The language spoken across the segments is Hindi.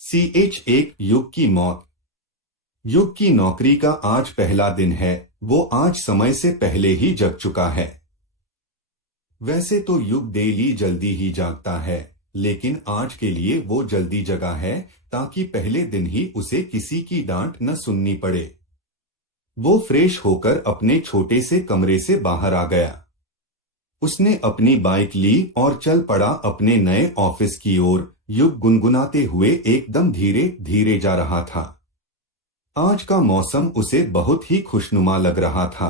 एक युग की मौत। युग की नौकरी का आज पहला दिन है। वो आज समय से पहले ही जग चुका है। वैसे तो युग डेली जल्दी ही जागता है, लेकिन आज के लिए वो जल्दी जगा है ताकि पहले दिन ही उसे किसी की डांट न सुननी पड़े। वो फ्रेश होकर अपने छोटे से कमरे से बाहर आ गया। उसने अपनी बाइक ली और चल पड़ा अपने नए ऑफिस की ओर। युग गुनगुनाते हुए एकदम धीरे धीरे जा रहा था। आज का मौसम उसे बहुत ही खुशनुमा लग रहा था।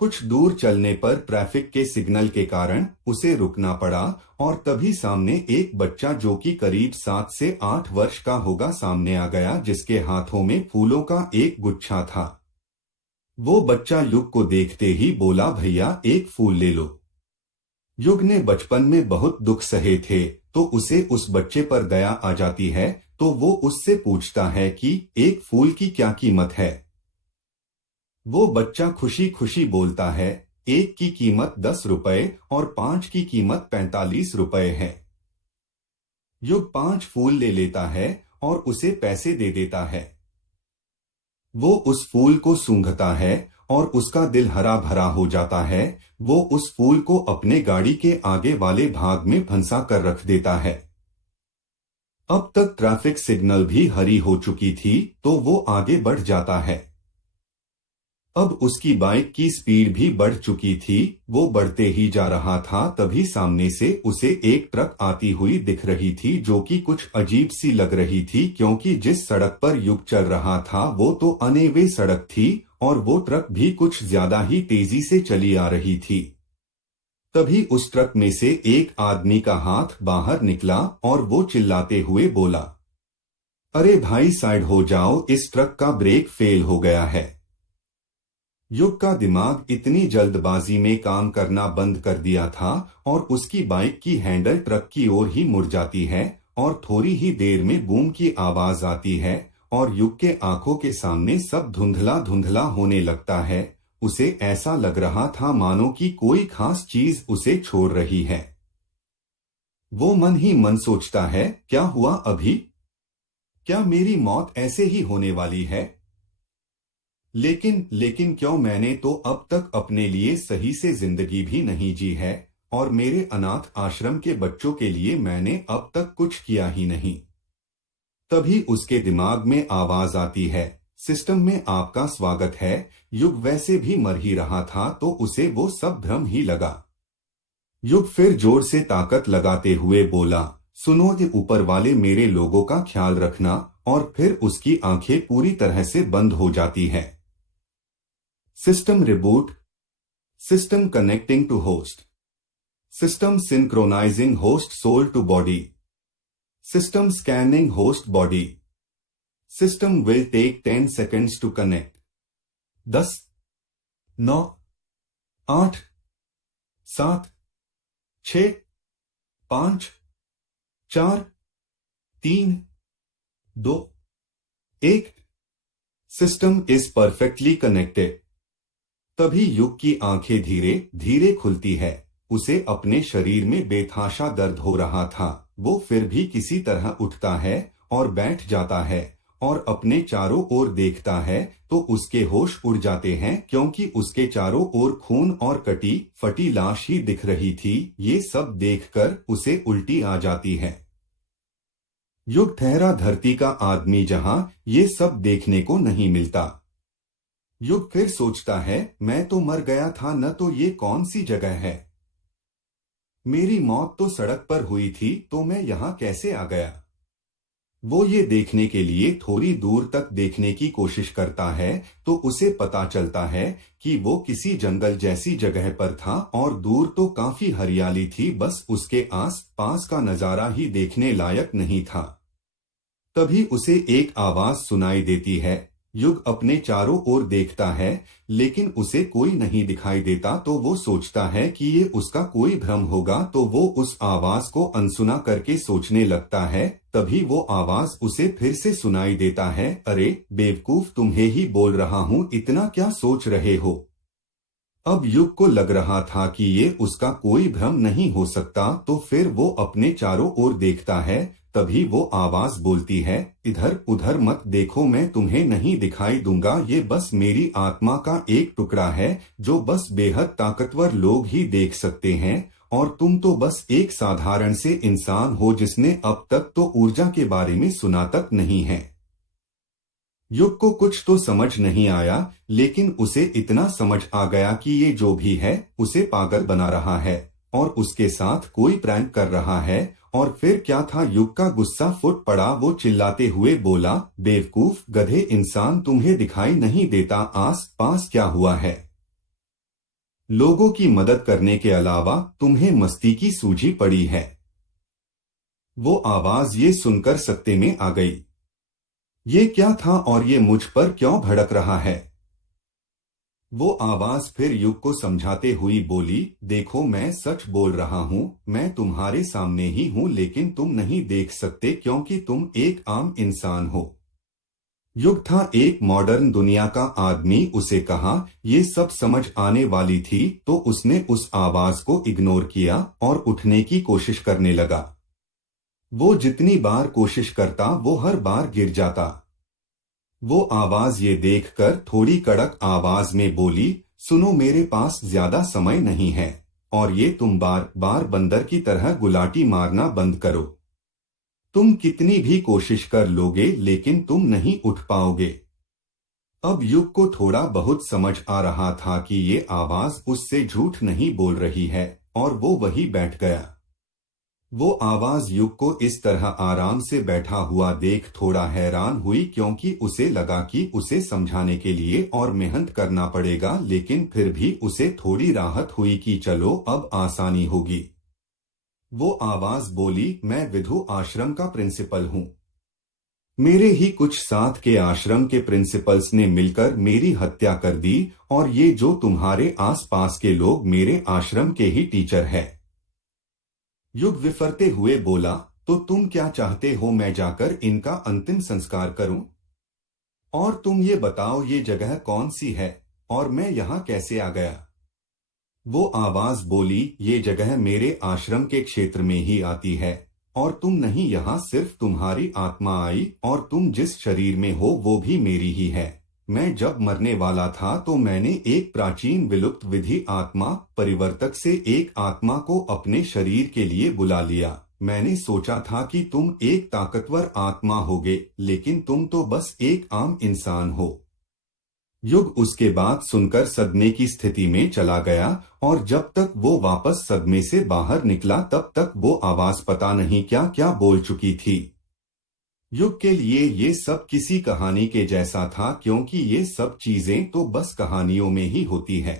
कुछ दूर चलने पर ट्रैफिक के सिग्नल के कारण उसे रुकना पड़ा और तभी सामने एक बच्चा जो कि करीब 7 से 8 वर्ष का होगा सामने आ गया, जिसके हाथों में फूलों का एक गुच्छा था। वो बच्चा युग को देखते ही बोला, भैया एक फूल ले लो। युग ने बचपन में बहुत दुख सहे थे, तो उसे उस बच्चे पर दया आ जाती है, तो वो उससे पूछता है कि एक फूल की क्या कीमत है। वो बच्चा खुशी खुशी बोलता है, एक की कीमत 10 रुपए और 5 की कीमत 45 रुपए है। युग 5 फूल ले लेता है और उसे पैसे दे देता है। वो उस फूल को सूंघता है और उसका दिल हरा भरा हो जाता है। वो उस फूल को अपने गाड़ी के आगे वाले भाग में फंसा कर रख देता है। अब तक ट्रैफिक सिग्नल भी हरी हो चुकी थी, तो वो आगे बढ़ जाता है। अब उसकी बाइक की स्पीड भी बढ़ चुकी थी। वो बढ़ते ही जा रहा था, तभी सामने से उसे एक ट्रक आती हुई दिख रही थी, जो कि कुछ अजीब सी लग रही थी, क्योंकि जिस सड़क पर युग चल रहा था वो तो अनएवे सड़क थी और वो ट्रक भी कुछ ज्यादा ही तेजी से चली आ रही थी। तभी उस ट्रक में से एक आदमी का हाथ बाहर निकला और वो चिल्लाते हुए बोला, अरे भाई साइड हो जाओ, इस ट्रक का ब्रेक फेल हो गया है। युग का दिमाग इतनी जल्दबाजी में काम करना बंद कर दिया था और उसकी बाइक की हैंडल ट्रक की ओर ही मुड़ जाती है और थोड़ी ही देर में बूम की आवाज आती है और युग के आंखों के सामने सब धुंधला धुंधला होने लगता है। उसे ऐसा लग रहा था मानो कि कोई खास चीज उसे छोड़ रही है। वो मन ही मन सोचता है, क्या हुआ अभी? क्या मेरी मौत ऐसे ही होने वाली है? लेकिन क्यों? मैंने तो अब तक अपने लिए सही से जिंदगी भी नहीं जी है और मेरे अनाथ आश्रम के बच्चों के लिए मैंने अब तक कुछ किया ही नहीं। तभी उसके दिमाग में आवाज आती है, सिस्टम में आपका स्वागत है। युग वैसे भी मर ही रहा था, तो उसे वो सब भ्रम ही लगा। युग फिर जोर से ताकत लगाते हुए बोला, सुनो, ये ऊपर वाले मेरे लोगों का ख्याल रखना। और फिर उसकी आंखें पूरी तरह से बंद हो जाती है। System reboot, system connecting to host, system synchronizing host soul to body, system scanning host body, system will take 10 seconds to connect. 10, 9, 8, 7, 6, 5, 4, 3, 2, 1। System is perfectly connected. तभी युग की आंखें धीरे धीरे खुलती है। उसे अपने शरीर में बेतहाशा दर्द हो रहा था। वो फिर भी किसी तरह उठता है और बैठ जाता है और अपने चारों ओर देखता है, तो उसके होश उड़ जाते हैं, क्योंकि उसके चारों ओर खून और कटी फटी लाश ही दिख रही थी। ये सब देखकर उसे उल्टी आ जाती है। युग ठहरा धरती का आदमी, जहां ये सब देखने को नहीं मिलता। युग फिर सोचता है, मैं तो मर गया था न, तो ये कौन सी जगह है? मेरी मौत तो सड़क पर हुई थी, तो मैं यहाँ कैसे आ गया? वो ये देखने के लिए थोड़ी दूर तक देखने की कोशिश करता है, तो उसे पता चलता है कि वो किसी जंगल जैसी जगह पर था और दूर तो काफी हरियाली थी, बस उसके आस पास का नजारा ही देखने लायक नहीं था। तभी उसे एक आवाज सुनाई देती है। युग अपने चारों ओर देखता है, लेकिन उसे कोई नहीं दिखाई देता, तो वो सोचता है कि ये उसका कोई भ्रम होगा, तो वो उस आवाज को अनसुना करके सोचने लगता है। तभी वो आवाज उसे फिर से सुनाई देता है, अरे बेवकूफ, तुम्हें ही बोल रहा हूँ, इतना क्या सोच रहे हो? अब युग को लग रहा था कि ये उसका कोई भ्रम नहीं हो सकता, तो फिर वो अपने चारों ओर देखता है। तभी वो आवाज बोलती है, इधर उधर मत देखो, मैं तुम्हें नहीं दिखाई दूंगा, ये बस मेरी आत्मा का एक टुकड़ा है जो बस बेहद ताकतवर लोग ही देख सकते हैं, और तुम तो बस एक साधारण से इंसान हो जिसने अब तक तो ऊर्जा के बारे में सुना तक नहीं है। युग को कुछ तो समझ नहीं आया, लेकिन उसे इतना समझ आ गया कि ये जो भी है उसे पागल बना रहा है और उसके साथ कोई प्रैंक कर रहा है। और फिर क्या था, युग का गुस्सा फुट पड़ा। वो चिल्लाते हुए बोला, बेवकूफ गधे इंसान, तुम्हें दिखाई नहीं देता आस पास क्या हुआ है? लोगों की मदद करने के अलावा तुम्हें मस्ती की सूझी पड़ी है। वो आवाज ये सुनकर सत्ते में आ गई। ये क्या था और ये मुझ पर क्यों भड़क रहा है? वो आवाज फिर युग को समझाते हुई बोली, देखो मैं सच बोल रहा हूँ, मैं तुम्हारे सामने ही हूँ, लेकिन तुम नहीं देख सकते क्योंकि तुम एक आम इंसान हो। युग था एक मॉडर्न दुनिया का आदमी, उसे कहा ये सब समझ आने वाली थी तो उसने उस आवाज को इग्नोर किया और उठने की कोशिश करने लगा। वो जितनी बार कोशिश करता वो हर बार गिर जाता। वो आवाज ये देखकर थोड़ी कड़क आवाज में बोली, सुनो मेरे पास ज्यादा समय नहीं है और ये तुम बार बार बंदर की तरह गुलाटी मारना बंद करो। तुम कितनी भी कोशिश कर लोगे लेकिन तुम नहीं उठ पाओगे। अब युग को थोड़ा बहुत समझ आ रहा था कि ये आवाज उससे झूठ नहीं बोल रही है और वो वहीं बैठ गया। वो आवाज युग को इस तरह आराम से बैठा हुआ देख थोड़ा हैरान हुई, क्योंकि उसे लगा कि उसे समझाने के लिए और मेहनत करना पड़ेगा, लेकिन फिर भी उसे थोड़ी राहत हुई कि चलो अब आसानी होगी। वो आवाज बोली, मैं विधु आश्रम का प्रिंसिपल हूँ। मेरे ही कुछ साथ के आश्रम के प्रिंसिपल्स ने मिलकर मेरी हत्या कर दी और ये जो तुम्हारे आसपास के लोग मेरे आश्रम के ही टीचर है। युग विफरते हुए बोला, तो तुम क्या चाहते हो मैं जाकर इनका अंतिम संस्कार करूं? और तुम ये बताओ ये जगह कौन सी है और मैं यहाँ कैसे आ गया? वो आवाज बोली, ये जगह मेरे आश्रम के क्षेत्र में ही आती है और तुम नहीं, यहाँ सिर्फ तुम्हारी आत्मा आई और तुम जिस शरीर में हो वो भी मेरी ही है। मैं जब मरने वाला था तो मैंने एक प्राचीन विलुप्त विधि आत्मा परिवर्तक से एक आत्मा को अपने शरीर के लिए बुला लिया। मैंने सोचा था कि तुम एक ताकतवर आत्मा होगे, लेकिन तुम तो बस एक आम इंसान हो। युग उसके बात सुनकर सदमे की स्थिति में चला गया और जब तक वो वापस सदमे से बाहर निकला तब तक वो आवाज पता नहीं क्या क्या बोल चुकी थी। युग के लिए ये सब किसी कहानी के जैसा था, क्योंकि ये सब चीजें तो बस कहानियों में ही होती है।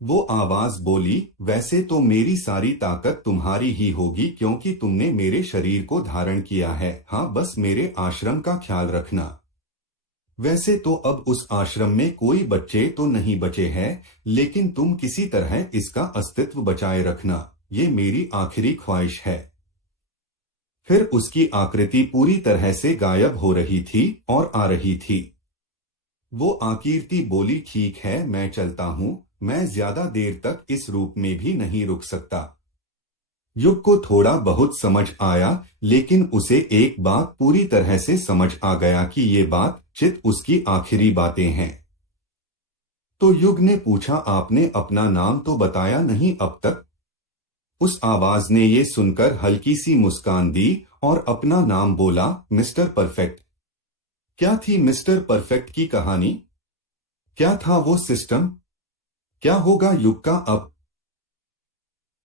वो आवाज बोली, वैसे तो मेरी सारी ताकत तुम्हारी ही होगी क्योंकि तुमने मेरे शरीर को धारण किया है। हाँ, बस मेरे आश्रम का ख्याल रखना। वैसे तो अब उस आश्रम में कोई बच्चे तो नहीं बचे हैं, लेकिन तुम किसी तरह इसका अस्तित्व बचाए रखना, ये मेरी आखिरी ख्वाहिश है। फिर उसकी आकृति पूरी तरह से गायब हो रही थी और आ रही थी। वो आकीर्ति बोली, ठीक है मैं चलता हूँ, मैं ज्यादा देर तक इस रूप में भी नहीं रुक सकता। युग को थोड़ा बहुत समझ आया, लेकिन उसे एक बात पूरी तरह से समझ आ गया कि ये बातचीत उसकी आखिरी बातें हैं। तो युग ने पूछा, आपने अपना नाम तो बताया नहीं अब तक? उस आवाज ने ये सुनकर हल्की सी मुस्कान दी और अपना नाम बोला, मिस्टर परफेक्ट। क्या थी मिस्टर परफेक्ट की कहानी? क्या था वो सिस्टम? क्या होगा युग का अब?